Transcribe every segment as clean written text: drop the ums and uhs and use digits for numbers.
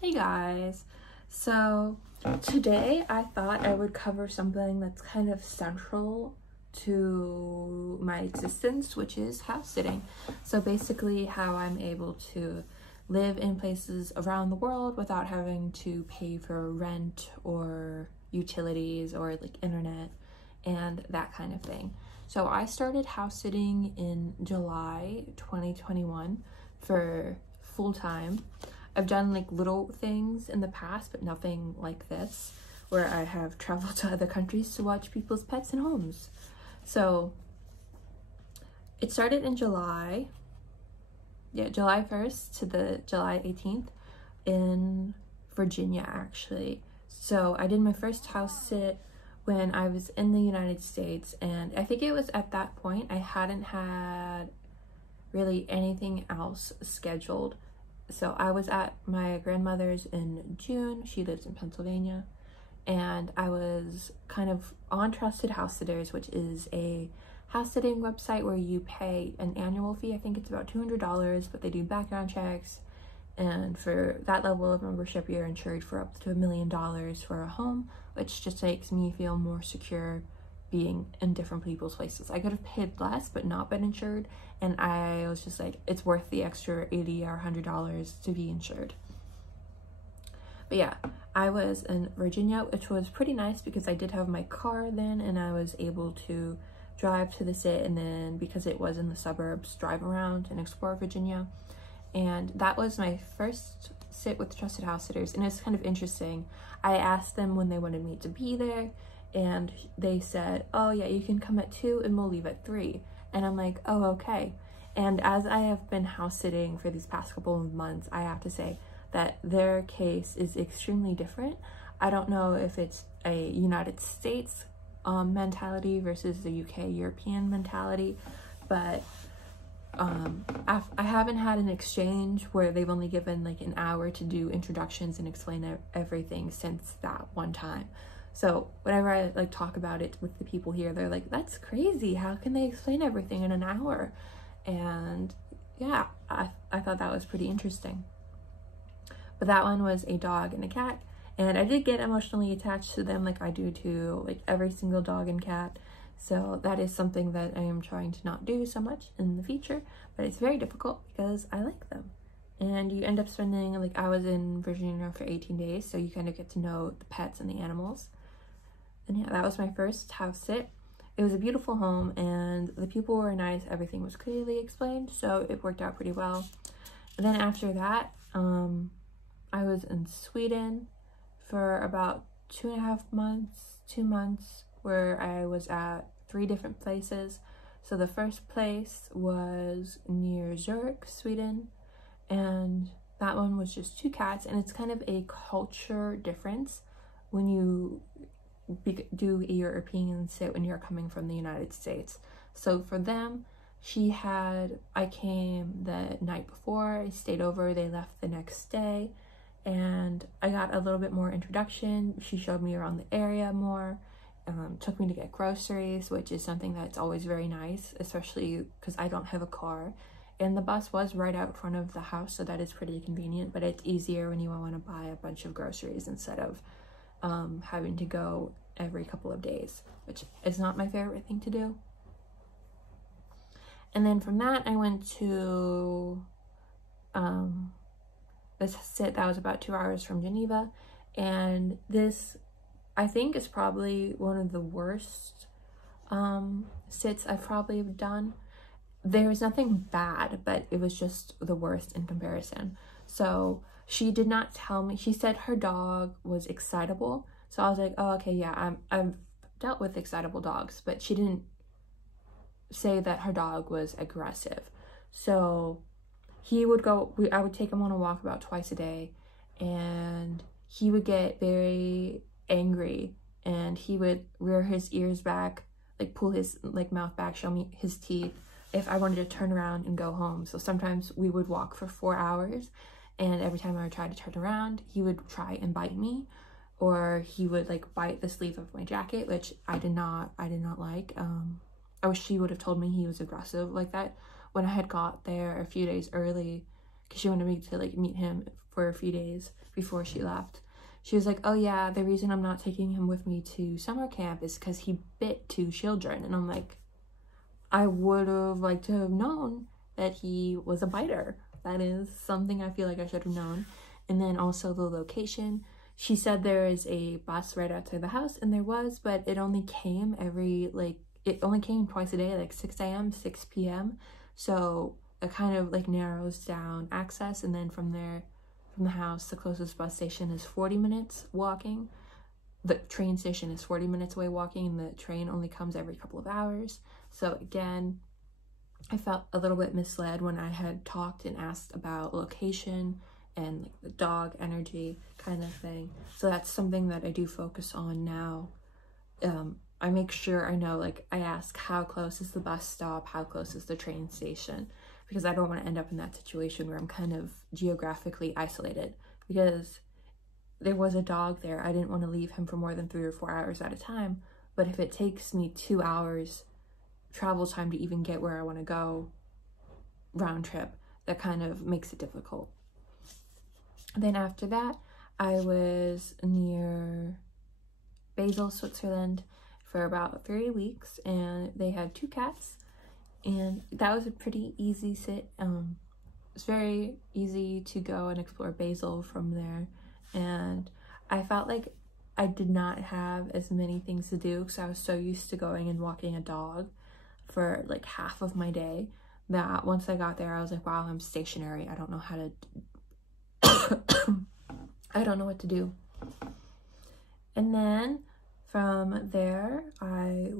Hey guys, so today I thought I would cover something that's kind of central to my existence, which is house sitting. So basically how I'm able to live in places around the world without having to pay for rent or utilities or like internet and that kind of thing. So I started house sitting in July 2021 for full time. I've done like little things in the past, but nothing like this, where I have traveled to other countries to watch people's pets in homes. So it started in July 1st to the July 18th in Virginia, actually. So I did my first house sit when I was in the United States, and I think it was at that point I hadn't had really anything else scheduled. So I was at my grandmother's in June. She lives in Pennsylvania, and I was kind of on Trusted House Sitters, which is a house sitting website where you pay an annual fee. I think it's about $200, but they do background checks, and for that level of membership you're insured for up to $1 million for a home, which just makes me feel more secure being in different people's places. I could have paid less but not been insured, and I was just like, it's worth the extra $80 or $100 to be insured. But yeah, I was in Virginia, which was pretty nice because I did have my car then, and I was able to drive to the sit, and then because it was in the suburbs, drive around and explore Virginia. And that was my first sit with Trusted House Sitters, and it's kind of interesting. I asked them when they wanted me to be there, and they said, oh yeah, you can come at 2 and we'll leave at 3. And I'm like, oh, okay. And as I have been house sitting for these past couple of months, I have to say that their case is extremely different. I don't know if it's a United States mentality versus the UK European mentality, but I haven't had an exchange where they've only given like an hour to do introductions and explain everything since that one time. So whenever I like talk about it with the people here, they're like, that's crazy, how can they explain everything in an hour? And yeah, I thought that was pretty interesting. But that one was a dog and a cat, and I did get emotionally attached to them like I do to like every single dog and cat. So that is something that I am trying to not do so much in the future, but it's very difficult because I like them. And you end up spending, like I was in Virginia for 18 days, so you kind of get to know the pets and the animals. And yeah, that was my first house sit. It was a beautiful home, and the people were nice. Everything was clearly explained, so it worked out pretty well. And then after that, I was in Sweden for about 2.5 months, 2 months, where I was at 3 different places. So the first place was near Zurich, Sweden, and that one was just 2 cats, and it's kind of a culture difference when you do a European sit when you're coming from the United States. So for them, I came the night before, I stayed over, they left the next day, and I got a little bit more introduction. She showed me around the area more, took me to get groceries, which is something that's always very nice, especially because I don't have a car. And the bus was right out front of the house, so that is pretty convenient, but it's easier when you want to buy a bunch of groceries instead of having to go every couple of days, which is not my favorite thing to do. And then from that, I went to this sit that was about 2 hours from Geneva, and this I think is probably one of the worst sits I've probably done. There was nothing bad, but it was just the worst in comparison. So she did not tell me. She said her dog was excitable, so I was like, oh, okay, yeah, I've dealt with excitable dogs, but she didn't say that her dog was aggressive. So he would go, I would take him on a walk about twice a day, and he would get very angry, and he would rear his ears back, like pull his like mouth back, show me his teeth if I wanted to turn around and go home. So sometimes we would walk for 4 hours, and every time I would try to turn around, he would try and bite me, or he would like bite the sleeve of my jacket, which I did not like. I wish she would have told me he was aggressive like that when I had got there a few days early, because she wanted me to like meet him for a few days before she left. She was like, oh yeah, the reason I'm not taking him with me to summer camp is because he bit 2 children. And I'm like, I would have liked to have known that he was a biter. That is something I feel like I should have known. And then also the location. She said there is a bus right outside the house, and there was, but it only came it only came twice a day, like 6 a.m., 6 p.m. So it kind of like narrows down access, and then from there, from the house, the closest bus station is 40 minutes walking. The train station is 40 minutes away walking, and the train only comes every couple of hours. So again, I felt a little bit misled when I had talked and asked about location and like the dog energy kind of thing. So that's something that I do focus on now. I make sure I know, like I ask how close is the bus stop, how close is the train station, because I don't want to end up in that situation where I'm kind of geographically isolated, because there was a dog there. I didn't want to leave him for more than 3 or 4 hours at a time. But if it takes me 2 hours travel time to even get where I want to go round trip, that kind of makes it difficult. Then after that, I was near Basel, Switzerland for about 3 weeks, and they had 2 cats, and that was a pretty easy sit. It's very easy to go and explore Basel from there, and I felt like I did not have as many things to do because I was so used to going and walking a dog for like half of my day that once I got there I was like, wow, I'm stationary. I don't know how to I don't know what to do. And then from there I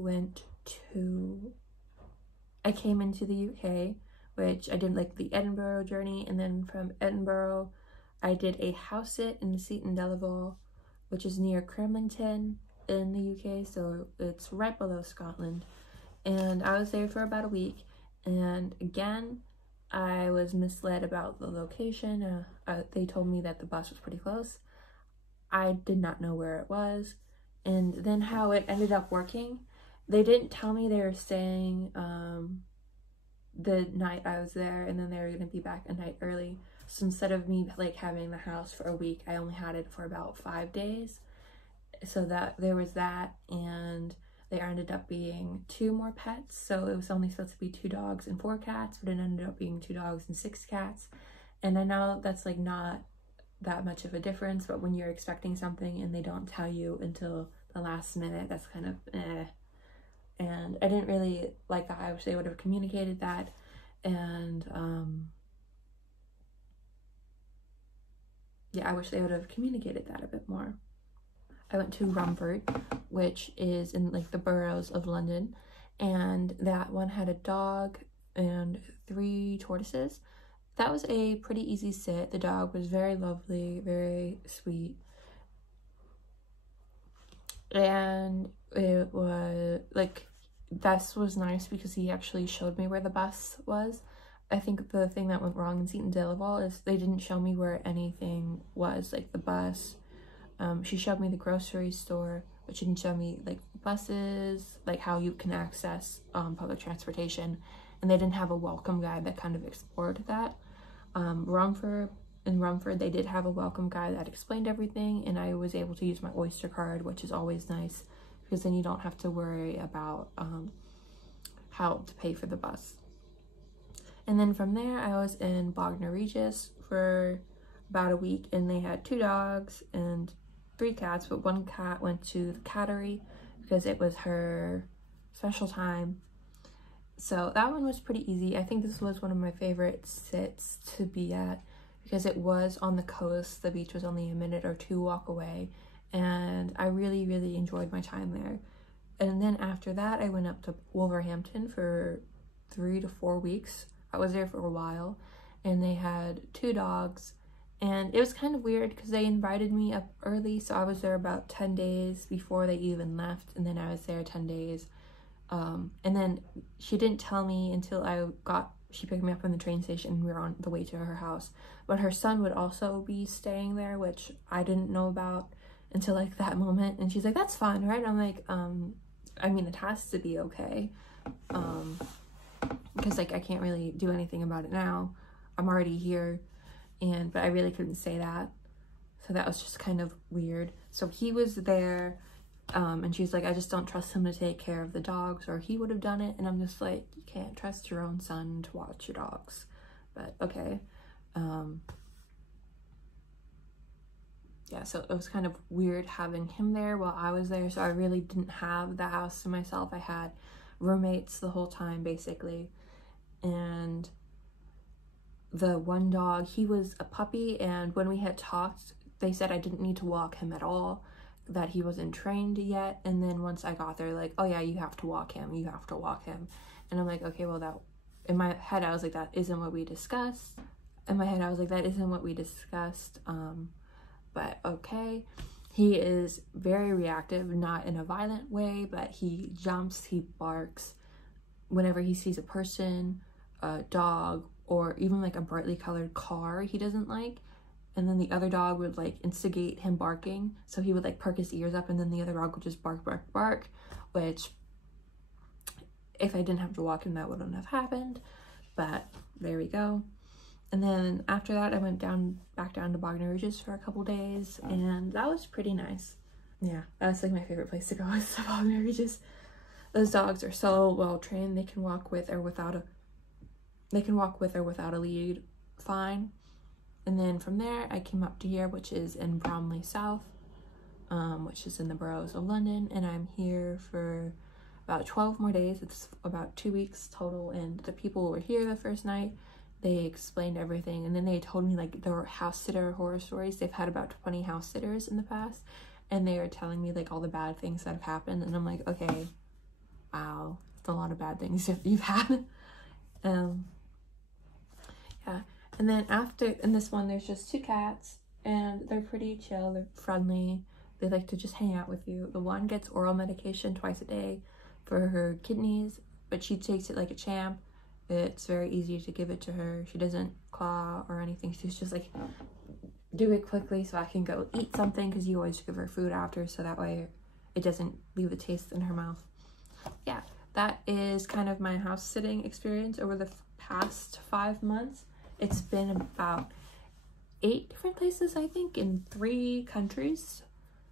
came into the UK, which I did like the Edinburgh journey, and then from Edinburgh I did a house sit in Seaton Delaval, which is near Cramlington in the UK, so it's right below Scotland. And I was there for about a week, and again I was misled about the location. They told me that the bus was pretty close. I did not know where it was. And then how it ended up working, they didn't tell me they were staying the night I was there, and then they were going to be back a night early. So instead of me like having the house for a week, I only had it for about 5 days. So that there was that, and there ended up being 2 more pets. So it was only supposed to be 2 dogs and 4 cats, but it ended up being 2 dogs and 6 cats. And I know that's like not that much of a difference, but when you're expecting something and they don't tell you until the last minute, that's kind of eh. And I didn't really like that. I wish they would have communicated that. And yeah, I wish they would have communicated that a bit more. I went to Rumford, which is in like the boroughs of London, and that one had a dog and 3 tortoises. That was a pretty easy sit. The dog was very lovely, very sweet, and it was like, this was nice because he actually showed me where the bus was. I think the thing that went wrong in Seaton Delaval is they didn't show me where anything was, like the bus. She showed me the grocery store, but she didn't show me like buses, like how you can access public transportation, and they didn't have a welcome guide that kind of explored that. In Rumford, they did have a welcome guide that explained everything, and I was able to use my Oyster card, which is always nice because then you don't have to worry about how to pay for the bus. And then from there, I was in Bognor Regis for about a week, and they had 2 dogs and 3 cats, but 1 cat went to the cattery because it was her special time. So that one was pretty easy. I think this was one of my favorite sits to be at because it was on the coast. The beach was only a minute or 2 walk away, and I really, really enjoyed my time there. And then after that, I went up to Wolverhampton for 3 to 4 weeks. I was there for a while, and they had 2 dogs, and it was kind of weird because they invited me up early, so I was there about 10 days before they even left, and then I was there 10 days. And then she didn't tell me until she picked me up from the train station and we were on the way to her house. But her son would also be staying there, which I didn't know about until like that moment. And she's like, that's fine, right? I'm like, I mean, it has to be okay. Because like I can't really do anything about it now. I'm already here. but I really couldn't say that. So that was just kind of weird. So he was there, and she's like, I just don't trust him to take care of the dogs, or he would have done it. And I'm just like, you can't trust your own son to watch your dogs. But okay. Yeah, so it was kind of weird having him there while I was there. So I really didn't have the house to myself. I had roommates the whole time, basically. And the one dog, he was a puppy, and when we had talked, they said I didn't need to walk him at all, that he wasn't trained yet. And then once I got there, like, oh yeah, you have to walk him, you have to walk him. And I'm like, okay, well, that, in my head I was like, that isn't what we discussed. In my head I was like, that isn't what we discussed. But okay. He is very reactive, not in a violent way, but he jumps, he barks whenever he sees a person, a dog, or even like a brightly colored car he doesn't like. And then the other dog would like instigate him barking, so he would like perk his ears up, and then the other dog would just bark, bark, bark, which if I didn't have to walk him, that wouldn't have happened. But there we go. And then after that, I went back down to Bognor Regis for a couple days, and that was pretty nice. Yeah, that's like my favorite place to go, is to Bognor Regis. Those dogs are so well trained. They can walk with or without a lead fine. And then from there, I came up to here, which is in Bromley South, which is in the boroughs of London, and I'm here for about 12 more days. It's about 2 weeks total, and the people who were here the first night, they explained everything, and then they told me like their house sitter horror stories. They've had about 20 house sitters in the past, and they are telling me like all the bad things that have happened, and I'm like, okay, wow, it's a lot of bad things you've had. Yeah. And then in this one, there's just 2 cats, and they're pretty chill, they're friendly, they like to just hang out with you. The one gets oral medication twice a day for her kidneys, but she takes it like a champ. It's very easy to give it to her. She doesn't claw or anything. She's just like, do it quickly so I can go eat something, because you always give her food after, so that way it doesn't leave a taste in her mouth. Yeah, that is kind of my house sitting experience over the past 5 months. It's been about 8 different places, I think, in 3 countries.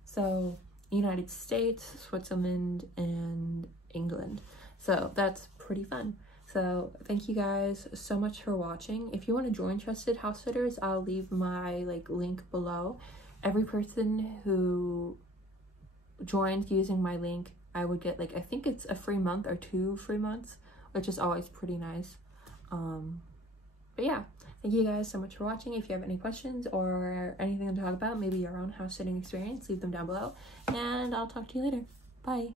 So United States, Switzerland, and England. So that's pretty fun. So thank you guys so much for watching. If you want to join Trusted House Sitters, I'll leave my link below. Every person who joins using my link, I would get I think it's a free month or 2 free months, which is always pretty nice. But yeah, thank you guys so much for watching. If you have any questions or anything to talk about, maybe your own house sitting experience, leave them down below, and I'll talk to you later. Bye.